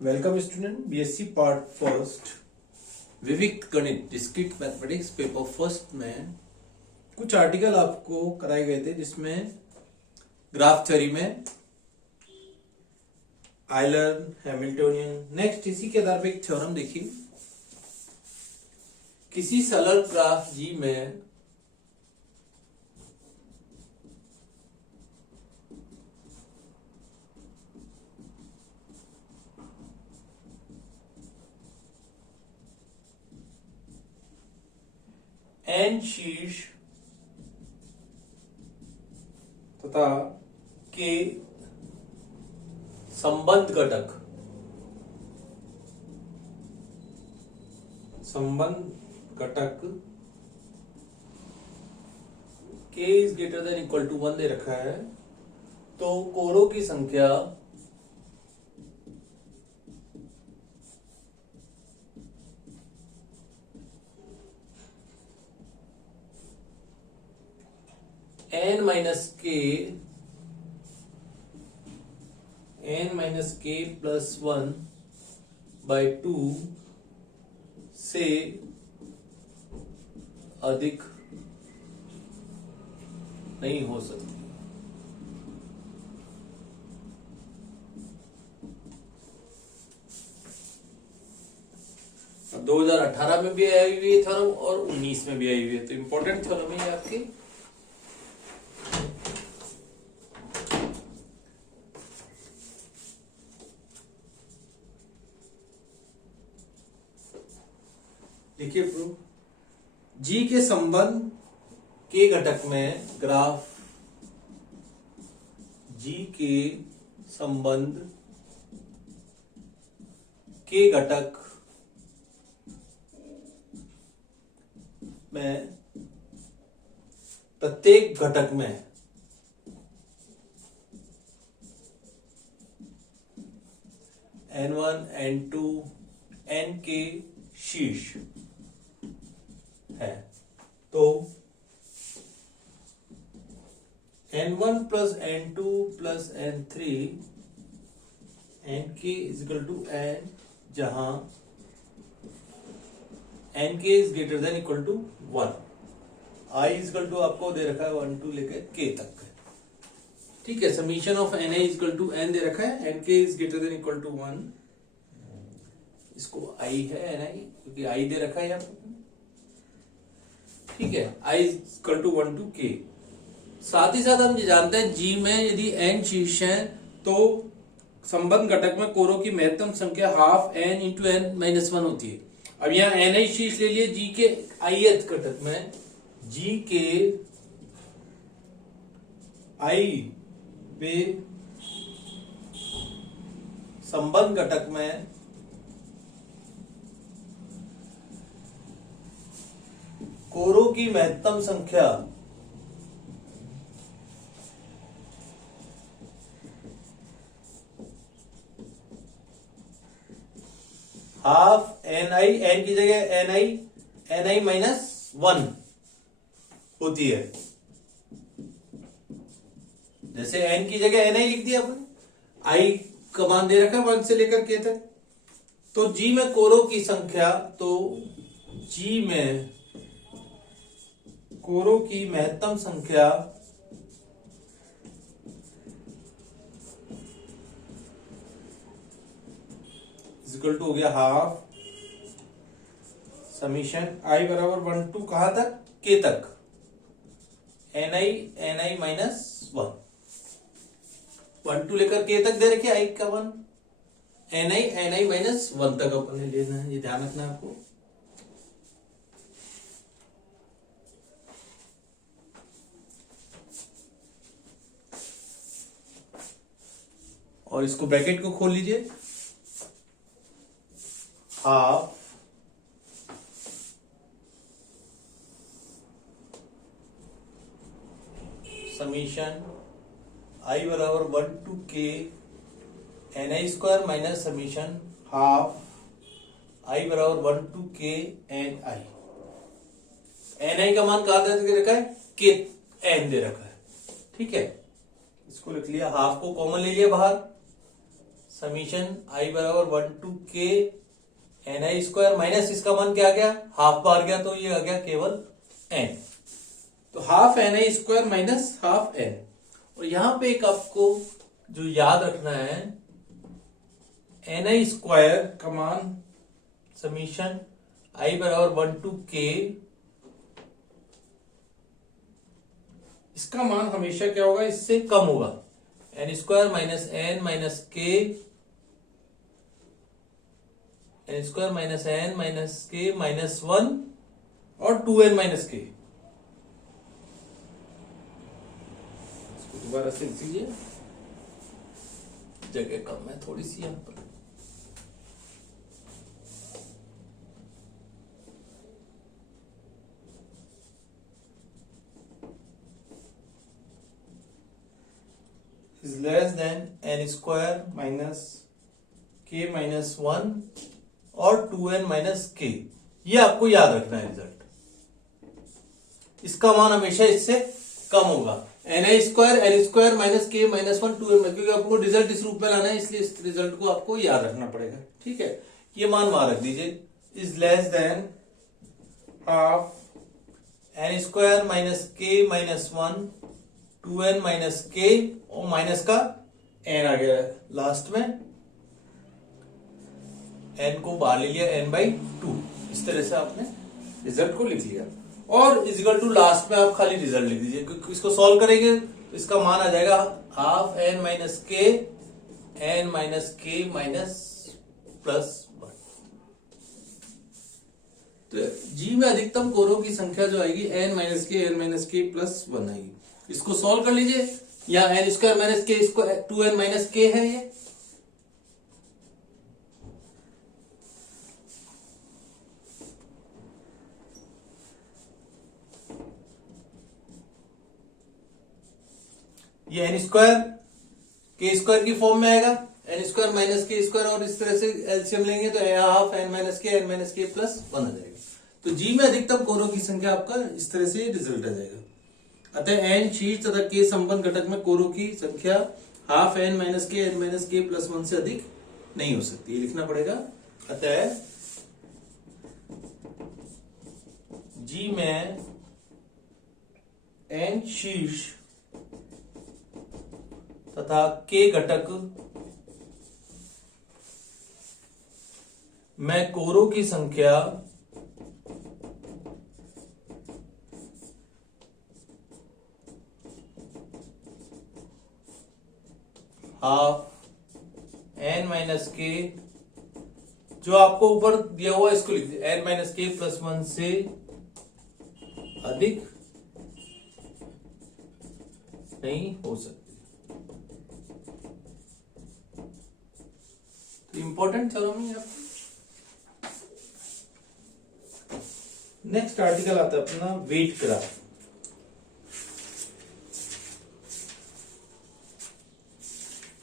Welcome student BSc part first विविध गणित discrete mathematics paper first में कुछ आर्टिकल आपको कराए गए थे जिसमें ग्राफ थ्योरी में आयलर हैमिल्टोनियन नेक्स्ट इसी के आधार पर एक थ्योरम देखिए। किसी सरल ग्राफ जी में एन शीर्ष तथा के संबंध घटक k is greater than equal to 1 दे रखा है, तो कोरों की संख्या n minus k plus 1 by 2 से अधिक नहीं हो सकती। अब 2018 में भी आई हुई है थ्योरम और 19 में भी आई हुई है, तो इंपॉर्टेंट थ्योरम है आपकी। देखिए प्रूफ, जी के संबंध के घटक में ग्राफ जी के संबंध के घटक में प्रत्येक घटक में n1 n2 n के शीर्ष है, तो n1 plus n2 plus n3 nk is equal to n, जहां nk is greater than equal to 1। i is equal to आपको दे रखा है 1 टू लेकर k तक, ठीक है। Summation of ni is equal to n दे रखा है, nk is greater than equal to 1, इसको i है ni क्योंकि i दे रखा है यहाँ, ठीक है। i equal to 1 to k। साथ ही साथ हम ये जानते हैं जी में यदि n शीर्ष है तो संबंध घटक में कोरों की महत्तम संख्या half n into n minus 1 होती है। अब यहाँ ni शीर्ष ले लिए, जी के ith घटक में जी के i वे संबंध घटक में कोरों की महत्तम संख्या हाफ n की जगह ni माइनस 1 होती है। जैसे n की जगह ni लिख दिया अपन, i का मान दे रखा है 1 से लेकर k तक, तो g में कोरों की संख्या, तो g में कोरों की महत्तम संख्या इक्वल टू हो गया हाफ समीशन i बराबर 1 टू कहां तक, k तक, ni माइनस 1, 1 टू लेकर k तक दे रखे, i का 1, ni माइनस 1 तक अपन ने लेना है, ये ध्यान रखना है आपको। और इसको ब्रैकेट को खोल लीजिए, हाफ समीशन i बराबर 1 to k ni square minus summation half i बराबर 1 टू k ni। ni का मान कहा दे रखा है, k n दे रखा है, ठीक है। इसको लिख लिया, हाफ को कॉमन ले लिया बाहर, समीशन आई बराबर 1 to k ni square minus इसका मान क्या आ गया, हाफ बार गया, तो ये आ गया केवल n। तो half an I square minus half an. और यहां पे एक आपको जो याद रखना है, ni स्क्वायर का मान समीशन आई बराबर 1 to k, इसका मान हमेशा क्या होगा, इससे कम होगा। N square minus n minus k, n square minus n minus k minus 1 और 2n माइनस के। इसको दोबारा से लिख लीजिए, जगह कम है थोड़ी सी यहाँ पर। Is less than n square minus k minus 1 और 2n माइनस के। ये आपको याद रखना है रिजल्ट, इसका मान हमेशा इससे कम होगा। N square minus k minus 1 2n, क्योंकि आपको रिजल्ट इस रूप में लाना है, इसलिए इस रिजल्ट को आपको याद रखना पड़ेगा। ठीक है, ये मान वहां रख दीजिए, is less than half an square minus k minus 1 2n minus के और माइनस का एन आ गया लास्ट में, n को बाहर ले लिया n/2। इस तरह से आपने रिजल्ट को लिख लिया। और इजिकल टू लास्ट में आप खाली रिजल्ट लिख दीजिए, क्योंकि इसको सॉल्व करेंगे तो इसका मान आ जाएगा half n minus k minus plus 1। तो जी में अधिकतम कोरों की संख्या जो आएगी n माइनस के प्लस 1 आएगी। इसको सॉल्व कर लीजिए, या एन स्क्वायर माइनस के इसको 2n माइनस के है ये n स्क्वायर के स्क्वायर की फॉर्म में आएगा, एन स्क्वायर माइनस के स्क्वायर, और इस तरह से एलसीएम लेंगे तो half an minus k plus 1 आ जाएगा। तो जी में अधिकतम कोरों की संख्या आपका इस तरह से रिजल्ट आ जाएगा। अतः एन शीर्ष तथा के संबंध घटक में कोरों की संख्या half an minus k plus 1 से अधिक नहीं हो सकती, ये लिखना पड़ेगा। अतः जी में n शीर्ष तथा k घटक में कोरों की संख्या हाफ n माइनस के, जो आपको ऊपर दिया हुआ इसको लिख दीजिए, n माइनस के प्लस 1 से अधिक नहीं हो सकती। तो इंपॉर्टेंट थ्योरम है। नेक्स्ट आर्टिकल आता है अपना वेट ग्राफ।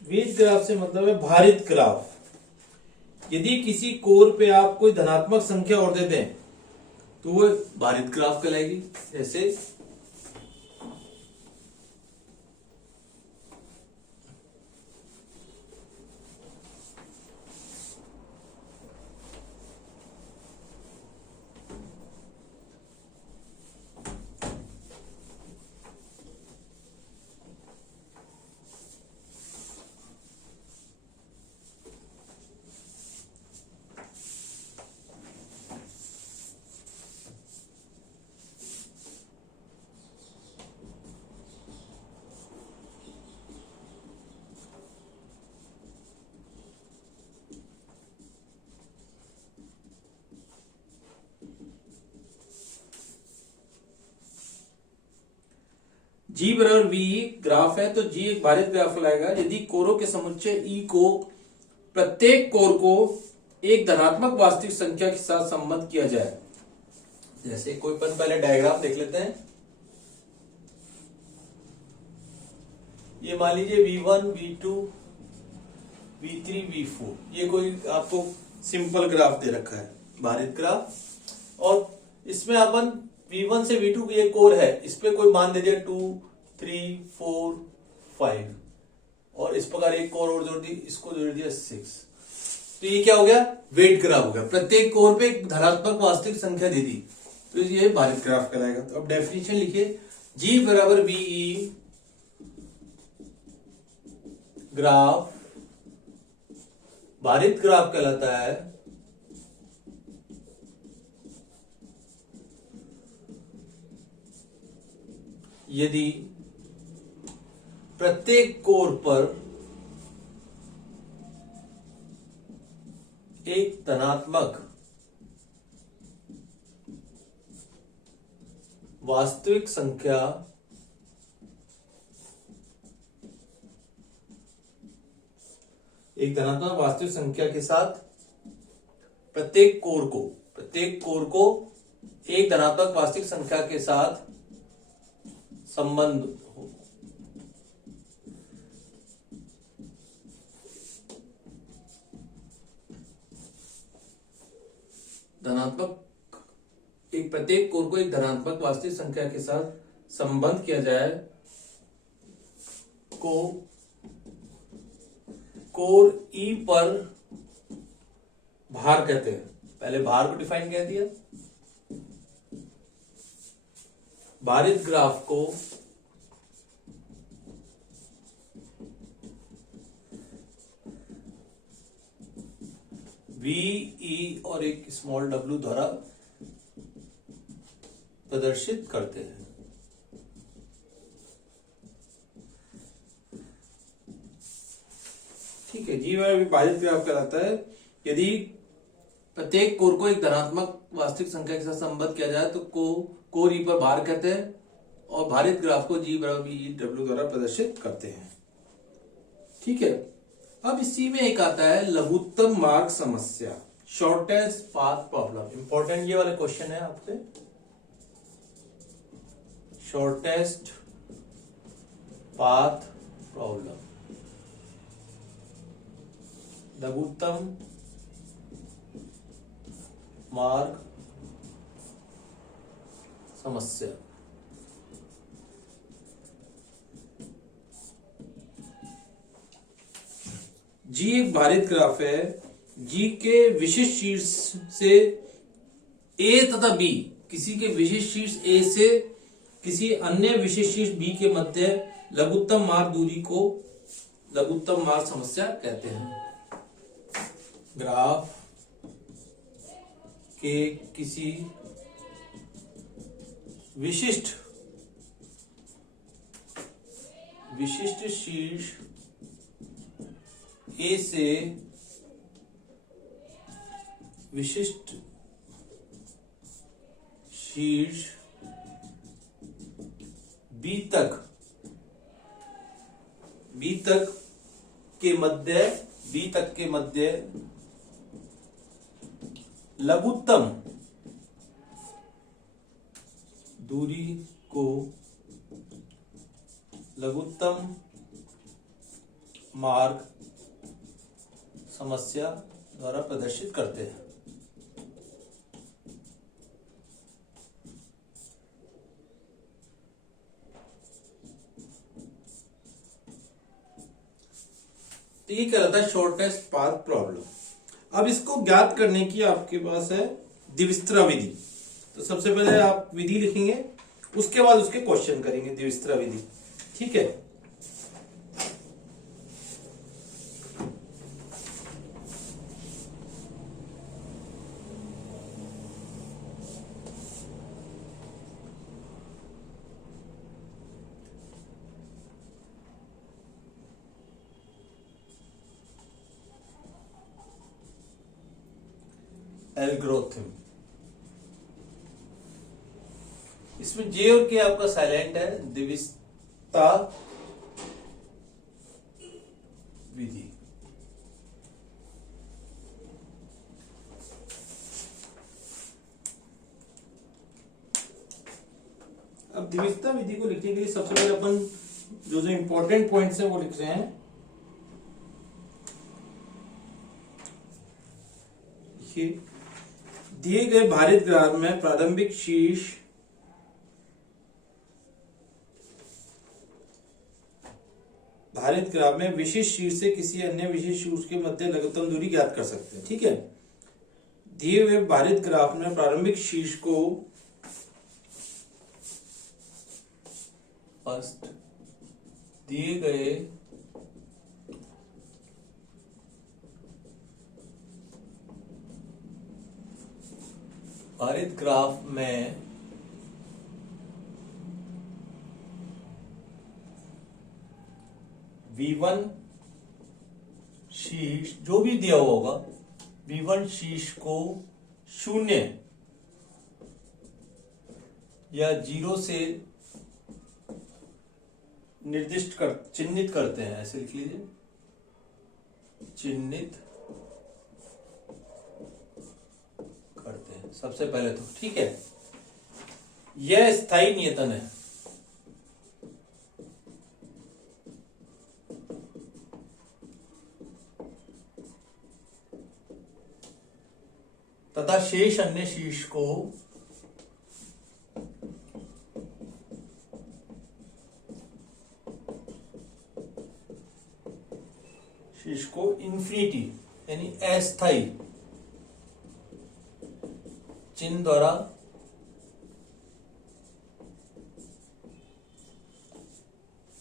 वेट ग्राफ से मतलब है भारित ग्राफ। यदि किसी कोर पे आप कोई धनात्मक संख्या और देते हैं तो वो भारित ग्राफ कहलाएगी। जैसे जी बराबर वी ग्राफ है, तो जी एक भारित ग्राफ लाएगा यदि कोरों के समुच्चय ई को प्रत्येक कोर को एक धनात्मक वास्तविक संख्या के साथ संबद्ध किया जाए। जैसे कोई पहले डायग्राम देख लेते हैं। ये मान लीजिए V1, V2, V3, V4, ये कोई आपको सिंपल ग्राफ दे रखा है, भारित ग्राफ। और इसमें अपन V1 से V2 ये कोर है, इस पे कोई मान दे दिया 2, 3, 4, 5, और इस प्रकार एक कोर और जोड़ दी, इसको जोड़ दिया 6। तो ये क्या हो गया, वेट ग्राफ हो गया। प्रत्येक कोर पे एक धनात्मक वास्तविक संख्या दे दी, तो ये भारित ग्राफ कहलाएगा। तो अब डेफिनेशन लिखिए, G बराबर VE ग्राफ भारित ग्राफ कहलाता है यदि प्रत्येक कोर पर एक धनात्मक वास्तविक संख्या के साथ प्रत्येक कोर को एक धनात्मक वास्तविक संख्या के साथ संबंध हो। प्रत्येक कोर को एक धनात्मक वास्तविक संख्या के साथ संबंध किया जाए को कोर ई पर भार कहते हैं। पहले भार को डिफाइन कर दिया। भारित ग्राफ को VE और एक स्मॉल w द्वारा प्रदर्शित करते हैं। ठीक है, जी वह भारित ग्राफ कहलाता है यदि प्रत्येक कोर को एक धनात्मक वास्तविक संख्या के साथ संबद्ध किया जाए तो कोर ई पर भार कहते हैं, और भारित ग्राफ को G बराबर VE द्वारा प्रदर्शित करते हैं। ठीक है, अब इसी में एक आता है लघुत्तम मार्ग समस्या, शॉर्टेस्ट पाथ प्रॉब्लम। इंपॉर्टेंट ये वाले क्वेश्चन है आपसे। शॉर्टेस्ट पाथ प्रॉब्लम, लघुत्तम मार्ग समस्या। जी एक भारित ग्राफ है। जी के विशिष्ट शीर्ष से ए तथा बी, किसी के विशिष्ट शीर्ष ए से किसी अन्य विशिष्ट शीर्ष बी के मध्य लघुत्तम मार्ग दूरी को लघुत्तम मार्ग समस्या कहते हैं। ग्राफ के किसी विशिष्ट शीर्ष ए से विशिष्ट शीर्ष बी तक के मध्य लघुत्तम दूरी को लघुत्तम मार्ग समस्या द्वारा प्रदर्शित करते हैं। तो ये कहलाता है शॉर्टेस्ट पाथ प्रॉब्लम। अब इसको ज्ञात करने की आपके पास है द्विस्तरा विधि। तो सबसे पहले आप विधि लिखेंगे, उसके बाद उसके क्वेश्चन करेंगे। द्विस्तरा विधि, ठीक है। एल्गोरिथम, इसमें जे और के आपका साइलेंट है। द्विस्तरा विधि, अब द्विस्तरा विधि को लिखने के लिए सबसे पहले अपन जो इंपॉर्टेंट पॉइंट्स हैं वो लिख रहे हैं। दिए गए भारित ग्राफ में प्रारंभिक शीर्ष भारित ग्राफ में विशिष्ट शीर्ष से किसी अन्य विशिष्ट शीर्ष के मध्य लघुत्तम दूरी ज्ञात कर सकते हैं। ठीक है, दिए हुए भारित ग्राफ में प्रारंभिक शीर्ष को फर्स्ट दिए गए भारित ग्राफ में V1 शीर्ष जो भी दिया हुआ होगा, V1 शीर्ष को 0 या 0 से चिन्हित करते हैं, ऐसे लिख लीजिए, चिन्हित करते हैं सबसे पहले तो। ठीक है, यह स्थायी नियतन है। तथा शेष अन्य शीर्ष को इंफिनिटी यानी अस्थायी चिन्ह द्वारा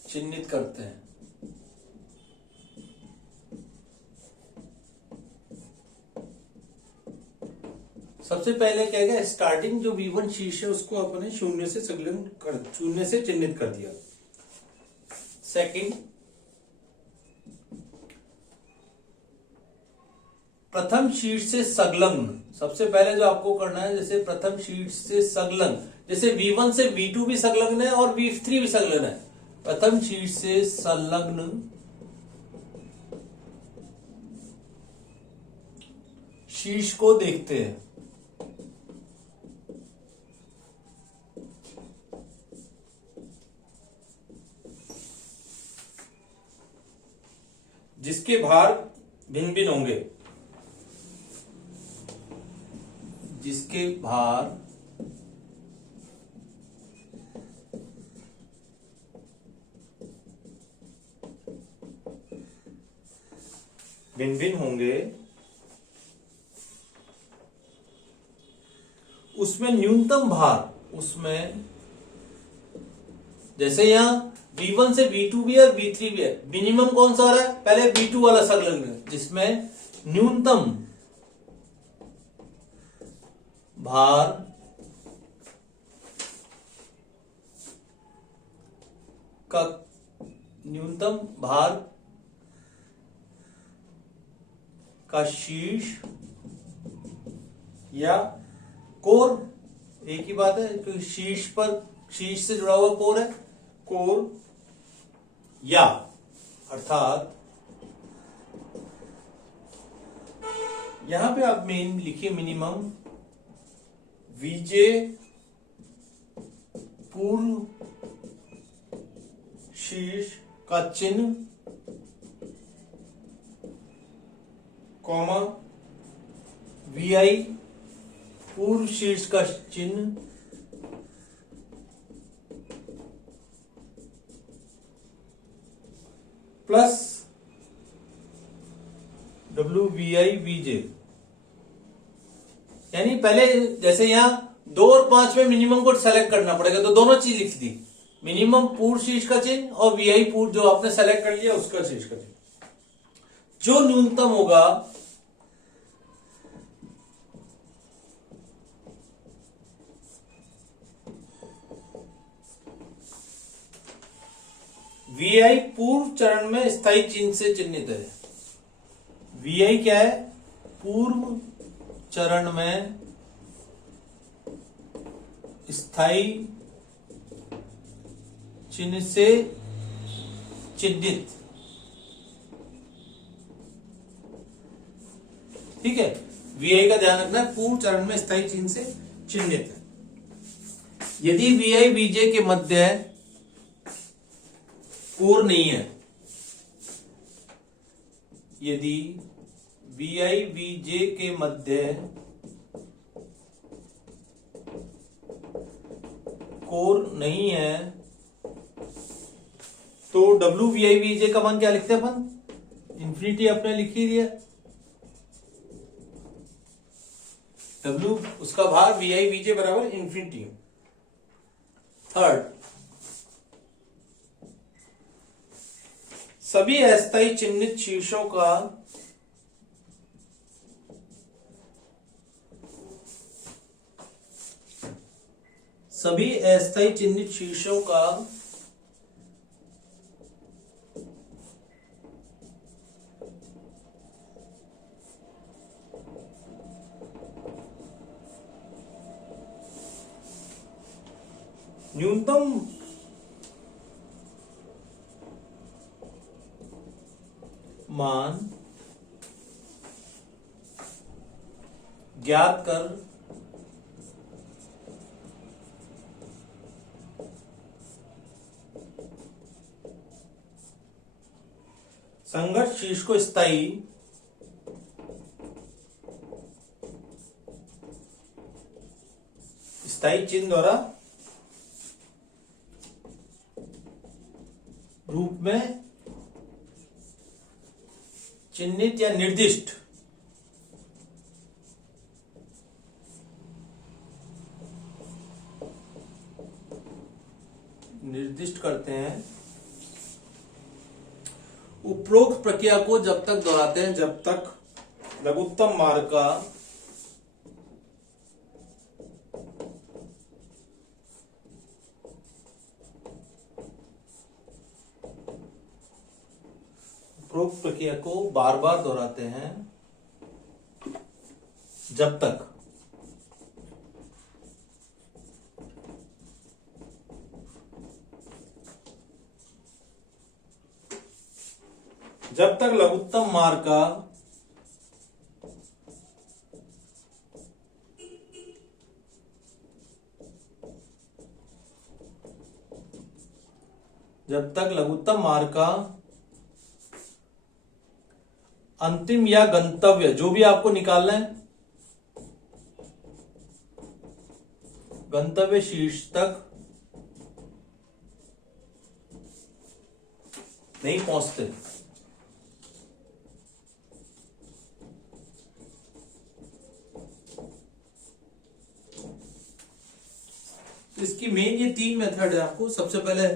चिन्हित करते हैं। सबसे पहले क्या गया, स्टार्टिंग जो V1 शीर्ष है उसको अपने 0 से शून्य से चिन्हित कर दिया। सेकंड, प्रथम शीर्ष से संलग्न, सबसे पहले जो आपको करना है, जैसे प्रथम शीर्ष से संलग्न, जैसे V1 से V2 भी संलग्न है और V3 भी संलग्न है। प्रथम शीर्ष से संलग्न शीर्ष को देखते हैं। जिसके भार भिन्न भिन्न होंगे, जिसके भार भिन्न भिन्न होंगे, उसमें न्यूनतम भार, उसमें जैसे यहां V1 से V2 भी है और V3 भी है, मिनिमम कौन सा हो रहा है, पहले V2 वाला संलग्न है, जिसमें न्यूनतम भार का शीर्ष या कोर, एक ही बात है क्योंकि शीर्ष से जुड़ा हुआ कोर है, कोर या अर्थात यहां पे आप मेन लिखिए मिनिमम VJ पूर्व शीर्ष का चिन्ह, कॉमा VI पूर्व शीर्ष का चिन्ह, प्लस WVI VJ। यानी पहले जैसे यहां 2 और 5 में मिनिमम को सेलेक्ट करना पड़ेगा, तो दोनों चीज लिख दी, मिनिमम पूर्व शीर्ष का चिन्ह और VI पूर्व जो आपने सेलेक्ट कर लिया उसका शीर्ष का चिन्ह। जो न्यूनतम होगा VI पूर्व चरण में स्थायी चिन्ह से चिन्हित है। VI क्या है, पूर्व चरण में स्थायी चिन्ह से चिन्हित। ठीक है, VI का ध्यान रखना है, पूर्व चरण में स्थायी चिन्ह से चिन्हित है। यदि VI VJ के मध्य कोर नहीं है, यदि VI VJ के मध्य कोर नहीं है तो डब्ल्यू वी आई वी जे का मान क्या लिखते हैं अपन, इंफिनिटी अपने लिख ही दिया, डब्ल्यू उसका भाग वी आई वी जे बराबर इंफिनिटी। थर्ड, सभी अस्थायी चिन्हित शीर्षों का न्यूनतम मान ज्ञात कर संघर्ष शीर्ष को स्थायी चिन्ह द्वारा रूप में चिन्हित या निर्दिष्ट करते हैं। उपरोक्त प्रक्रिया को जब तक दोहराते हैं जब तक लघुत्तम मार्ग का उपरोक्त प्रक्रिया को बार बार दोहराते हैं जब तक लघुत्तम मार्ग का अंतिम या गंतव्य जो भी आपको निकालना है, गंतव्य शीर्ष तक नहीं पहुंचते, इसकी मेन ये 3 मेथड है। आपको सबसे पहले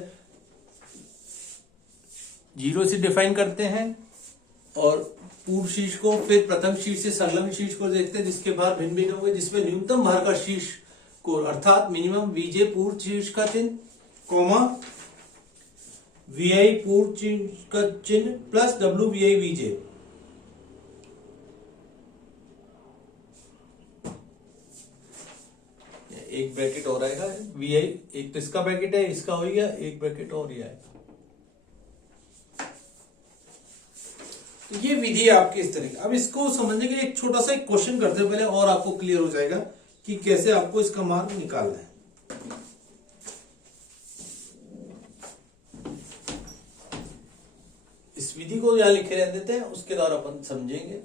0 से डिफाइन करते हैं और पूर्व शीर्ष को, फिर प्रथम शीर्ष से संलग्न शीर्ष को देखते हैं जिसके भार भिन्न भिन्न होंगे, जिसमें न्यूनतम भार का शीर्ष को अर्थात मिनिमम वीजे पूर्व शीर्ष का चिन्ह कोमा वीआई पूर्व शीर्ष का चिन्ह प्लस डब्ल्यू वीआई वीजे। एक ब्रैकेट और आएगा वीआई, एक तो इसका ब्रैकेट है, इसका हो गया, एक ब्रैकेट और ही आएगा। तो ये विधि है आपकी इस तरह की। अब इसको समझने के लिए एक छोटा सा एक क्वेश्चन करते हैं पहले, और आपको क्लियर हो जाएगा कि कैसे आपको इसका मान निकालना है। इस विधि को यहां लिखे रह देते हैं, उसके द्वारा अपन समझेंगे।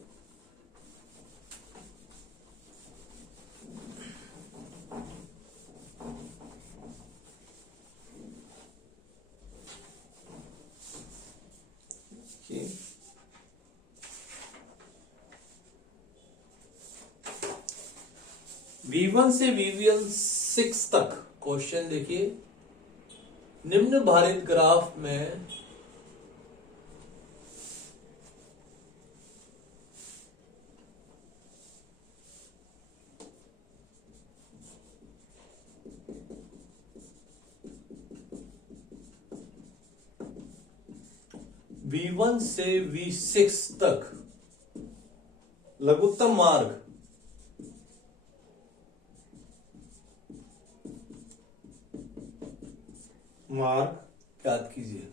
V1 से VV6 तक क्वेश्चन देखिए, निम्न भारित ग्राफ में V1 से V6 तक लघुत्तम मार्ग ज्ञात कीजिए।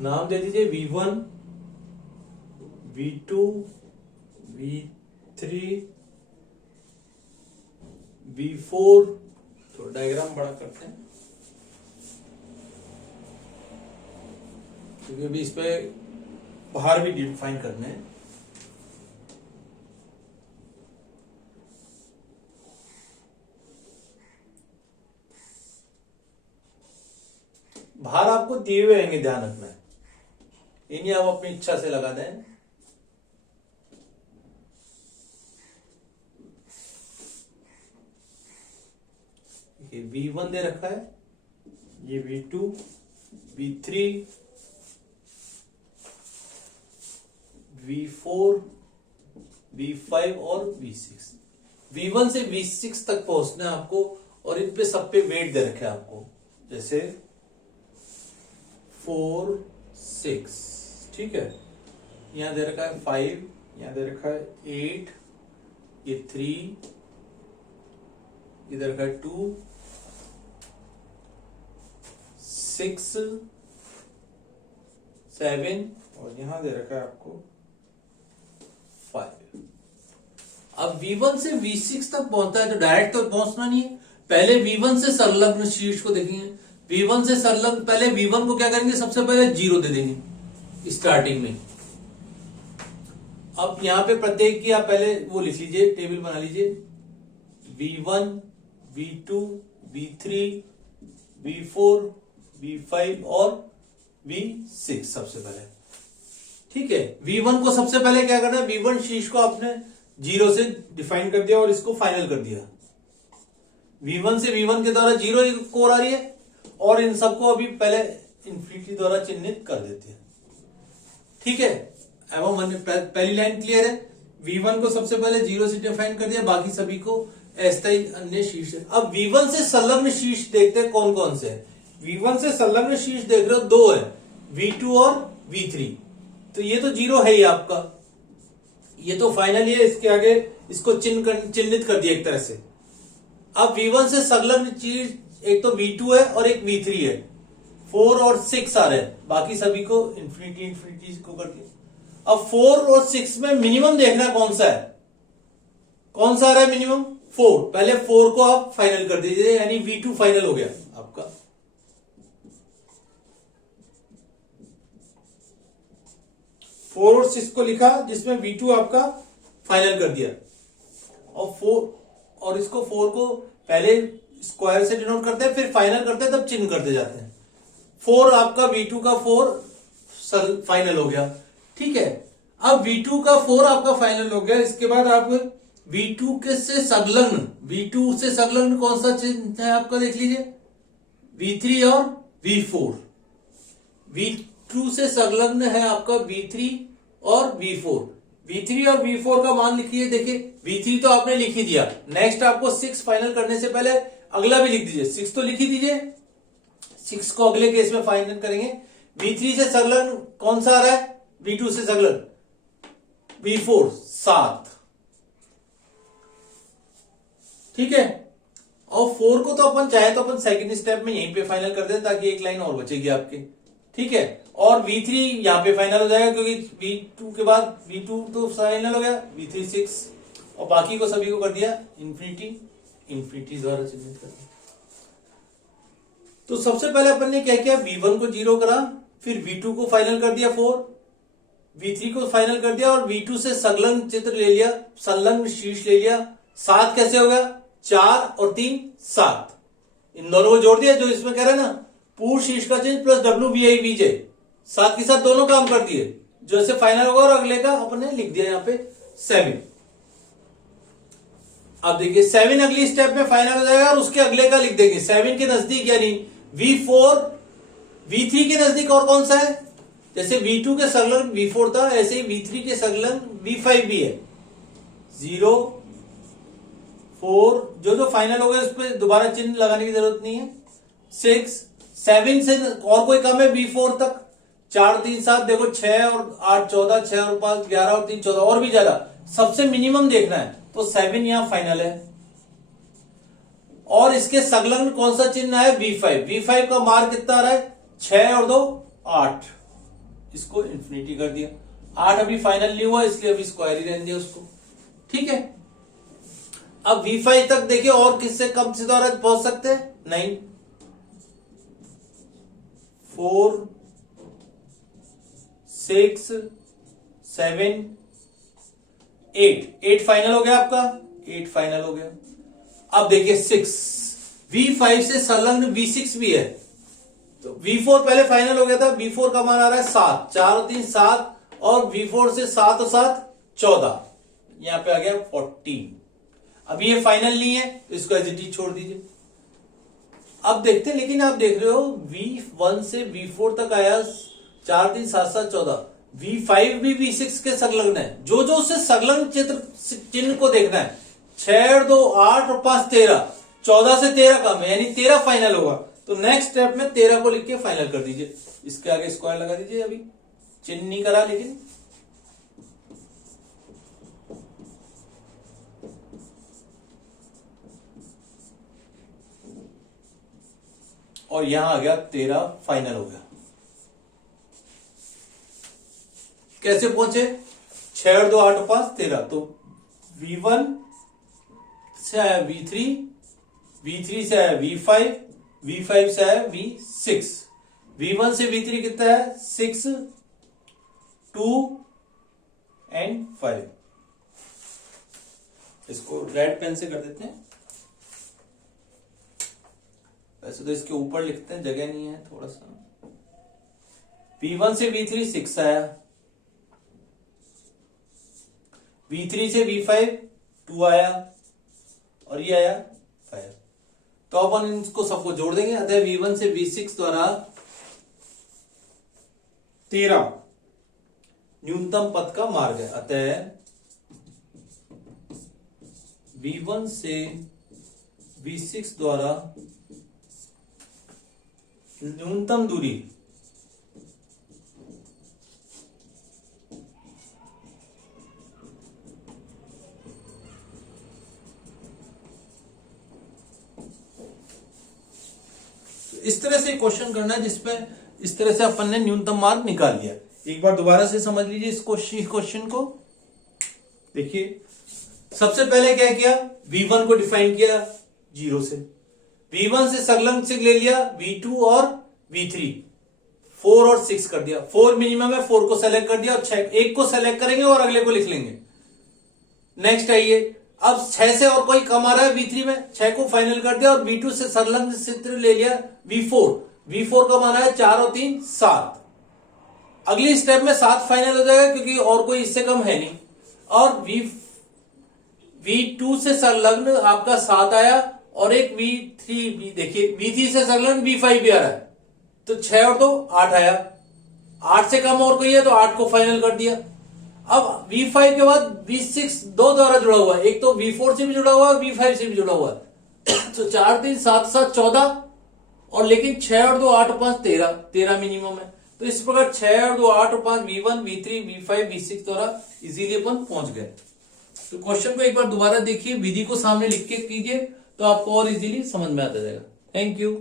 नाम दे दीजिए V1, V2, V3, V4, तो डायग्राम बड़ा करते हैं क्योंकि अभी इस पे बाहर भी डिफाइन करने हैं। बाहर आपको दिए हुए रहेंगे, ध्यान रखना है, इन्हें आप अपनी इच्छा से लगा दें। V1 दे रखा है, ये V2, V3, V4, V5 और V6। V1 से V6 तक पहुंचना है आपको, और इन पे सब पे वेट दे रखे हैं आपको, जैसे 4, 6, ठीक है। यहां दे रखा है 5, यहां दे रखा है 8, ये 3, इधर रखा है 2, 6, 7 और यहां दे रखा है आपको 5। अब V1 से V6 तक पहुंचता है तो डायरेक्ट तो पहुंचना नहीं है, पहले V1 से संलग्न शीर्ष को देखेंगे। V1 से संलग्न, पहले V1 को क्या करेंगे, सबसे पहले 0 दे देंगे स्टार्टिंग में। अब यहां पे प्रत्येक की आप पहले वो लिख लीजिए, टेबल बना लीजिए, V1, V2, V3, V4, V5 और V6 सबसे पहले, ठीक है। V1 को सबसे पहले क्या करना है, V1 शीर्ष को आपने 0 से डिफाइन कर दिया और इसको फाइनल कर दिया। V1 से V1 के द्वारा 0 कोर आ रही है, और इन सबको अभी पहले इन्फिनिटी द्वारा चिन्हित कर देते हैं, ठीक है। एवं हमने पहली लाइन क्लियर है, V1 को सबसे पहले 0 से डिफाइन कर दिया, बाकी सभी को अस्थायी अन्य शीर्ष है। अब V1 से संलग्न शीर्ष देखते हैं कौन कौन से है। V1 से संलग्न शीर्ष देख रहे हो, 2 है, V2 और V3। तो ये तो 0 है ही आपका, ये तो फाइनल है, इसके आगे इसको चिन्हित कर दिया एक तरह से। अब V1 से संलग्न शीर्ष एक तो V2 है और एक V3 है, 4 और 6 आ रहे हैं, बाकी सभी को इन्फिनिटी को कर दिया। अब 4 और 6 में मिनिमम देखना कौन सा है, कौन सा आ रहा है मिनिमम, 4। पहले 4 को आप फाइनल कर दीजिए, यानी V2 फाइनल हो गया आपका। फोर और 6 को लिखा, जिसमें V2 आपका फाइनल कर दिया, और 4 और इसको 4 को पहले स्क्वायर से डिनोट करते हैं, फिर फाइनल करते हैं, तब चिन्ह करते जाते हैं। 4 आपका V2 का 4 फाइनल हो गया, ठीक है। अब V2 का 4 आपका फाइनल हो गया, इसके बाद आप V2 के से संलग्न, V2 से संलग्न कौन सा चिन्ह है आपका, देख लीजिए, V3 और V4। V2 से संलग्न है आपका V3 और V4। V3 और V4 का मान लिखिए, देखिए V3 तो आपने लिख ही दिया, नेक्स्ट आपको 6 फाइनल करने से पहले अगला भी लिख दीजिए, 6 तो लिख ही दीजिए, 6 को अगले केस में फाइनल करेंगे। V3 से संलग्न कौन सा आ रहा है, V2 से संलग्न V4, 7, ठीक है। और 4 को तो अपन चाहे तो अपन सेकंड स्टेप में यहीं पे फाइनल कर दें, ताकि एक लाइन और बचेगी आपकी, ठीक है। और V3 यहां पे फाइनल हो जाएगा, क्योंकि V2 के बाद V2 तो फाइनल हो गया, V3 6, और बाकी को सभी को कर दिया इन्फिनिटी द्वारा चिन्हित कर दिया। तो सबसे पहले अपन ने क्या किया, V1 को 0 करा, फिर V2 को फाइनल कर दिया 4, V3 को फाइनल कर दिया, और V2 से संलग्न चित्र ले लिया, संलग्न शीर्ष ले लिया। 7 कैसे हो गया, 4 और 3 7, इन दोनों को जोड़ दिया, जो इसमें कह रहा है ना, पूर्ण शीर्ष का चिन्ह प्लस WVIVJ, 7 के साथ दोनों काम कर दिए, जो ऐसे फाइनल होगा, और अगले का अपने लिख दिया यहाँ पे 7। अब देखिए 7 अगली स्टेप में फाइनल हो जाएगा, और उसके अगले का लिख देंगे 7 के नजदीक, यानी V4, V3 के नजदीक और कौन सा है, जैसे V2 के संलग्न V4 था, ऐसे ही V3 के संलग्न V5 भी है। 0, 4 जो फाइनल हो गए उस पर दोबारा चिन्ह लगाने की जरूरत नहीं है। 6, 7 से और कोई कम है V4 तक, 4, 3, 7, देखो 6 और 8 14, 6 और 5 11 और 3 14, और भी ज्यादा, सबसे मिनिमम देखना है, तो 7 यहां फाइनल है। और इसके संलग्न कौन सा चिन्ह है, V5। V5 का मार्क कितना आ रहा है, 6 और 2 8, इसको इन्फिनिटी कर दिया। 8 अभी फाइनल नहीं हुआ, इसलिए अभी स्क्वायर ही रहने दिया उसको, ठीक है। अब V5 तक देखिए और किससे कम से द्वारा पहुंच सकते हैं? नहीं, 4 6 7 8 फाइनल हो गया आपका, 8 फाइनल हो गया। अब देखिए 6, V5 से संलग्न V6 भी है, तो V4 पहले फाइनल हो गया था, V4 का मान आ रहा है 7, 4 और 3 7, और V4 से 7 और 7 14, यहां पे आ गया 14। अभी ये फाइनल नहीं है तो इसको एज इट इज छोड़ दीजिए। अब देखते हैं, लेकिन आप देख रहे हो V1 से V4 तक आया 4 3 7 7 14, V5 भी V6 के संलग्न है, जो जो उससे संलग्न चिन्ह को देखना है। 6 और 2 8 और 5 13, 14 से 13 कम है, यानी 13 फाइनल होगा। तो नेक्स्ट स्टेप में 13 को लिख के फाइनल कर दीजिए, इसके आगे स्क्वायर लगा दीजिए। अभी चिन्ह नहीं करा लेकिन, और यहां आ गया 13 फाइनल हो गया। कैसे पहुंचे? 6 और 2 8 और 5 13, तो V1 से आया V3, V3 से आया V5, V5 से आया V6। V1 से V3 कितना है? 6 2 एंड 5। इसको रेड पेन से कर देते हैं, वैसे तो इसके ऊपर लिखते हैं, जगह नहीं है थोड़ा सा। V1 से V3 6 आया, V3 से V5 2 आया, और ये आया 5। तो अपन इसको सबको जोड़ देंगे। अतः V1 से V6 द्वारा 13 न्यूनतम पद का मार्ग है। अतः V1 से V6 द्वारा न्यूनतम दूरी इस तरह से क्वेश्चन करना है जिसपे इस तरह से अपन ने न्यूनतम मार्ग निकाल लिया। एक बार दोबारा से समझ लीजिए इस क्वेश्चन को। देखिए सबसे पहले क्या किया, V1 को डिफाइन किया 0 से, V1 से संलग्न से ले लिया V2 और V3, 4 और 6 कर दिया। 4 मिनिमम है, 4 को सेलेक्ट कर दिया, और 6 एक को सेलेक्ट करेंगे और अगले को लिख लेंगे। नेक्स्ट आइए, अब 6 से और कोई कम आ रहा है V3 में, 6 को फाइनल कर दिया, और V2 से संलग्न चित्र ले लिया V4 का मान है 4 और 3 7। अगली स्टेप में 7 फाइनल हो जाएगा क्योंकि और कोई इससे कम है नहीं, और V2 से संलग्न आपका 7 आया, और एक V3 देखिए, V3 से संलग्न V5 भी आ रहा है, तो 6 और 2 8 आया, 8 से कम और कोई है तो 8 को फाइनल कर दिया। अब V5 के बाद V6 दो द्वारा जुड़ा हुआ है, एक तो V4 से भी जुड़ा हुआ है, V5 से भी जुड़ा हुआ है, तो 4 3 7 7 14, और लेकिन 6 और 2 8 और 5 13 मिनिमम है। तो इस प्रकार 6 और 2 8 और 5 V1 V3 V5 V6 द्वारा इजीली अपन पहुंच गए। तो क्वेश्चन को एक बार दोबारा देखिए, विधि को सामने लिख के कीजिए तो आपको और इजीली समझ में आता जाएगा। Thank you.